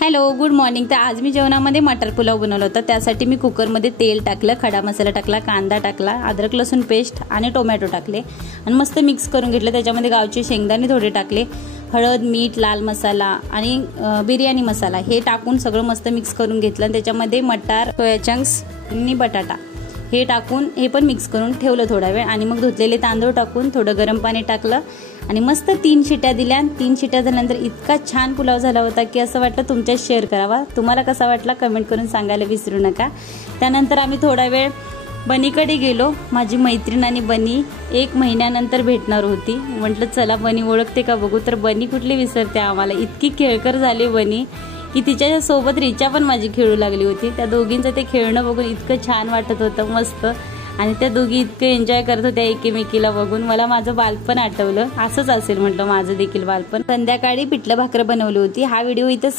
Hello good morning. तर आज मी जेवणामध्ये मटर पुलाव बनवला होता। त्यासाठी मी कुकरमध्ये तेल टाकलं, खडा मसाला टाकला, कांदा टाकला, अद्रक लसूण पेस्ट आणि टोमॅटो टाकले आणि मस्त मिक्स करून घेतलं। त्याच्यामध्ये गावचे शेंगदाणे थोडे टाकले, हळद, मीठ, लाल मसाला आणि बिर्याणी मसाला हे टाकून सगळं मस्त मिक्स करून घेतलं। त्याच्यामध्ये मटार, सोया चंक्स आणि बटाटा हे टाकून हे पण मिक्स करून ठेवलं थोडा वेळ आणि मग धुतलेले तांदूळ टाकून थोडं गरम पाणी टाकलं आणि मस्त 3 शिट्या दिल्या। 3 शिट्या झाल्यानंतर इतका छान पुलाव झाला होता की असं वाटलं तुमच्यात शेअर करावा। तुम्हाला कसा वाटला कमेंट करून सांगायला विसरू नका। त्यानंतर आम्ही थोडा वेळ बनीकडे गेलो। माझी मैत्रीण आणि बनी 1 महिन्यानंतर भेटणार होती। म्हटलं चला बनी ओळखते का बघू, तर बनी कुठली विसरते आम्हाला। इतकी खेळकर झाली बनी की तिच्या सोबत रिचा पण माझी खेळू लागली होती। त्या दोघींचं ते खेळणं बघून इतकं छान वाटत होतं मस्त, आणि त्या दोघी इतकं एन्जॉय करत होत्या एकमेकीला बघून। मला माझं बालपण आठवलं। असंच असेल म्हटलं माझं देखील बालपण। संध्याकाळी पिठलं भाकर बनवली होती। हा व्हिडिओ इथे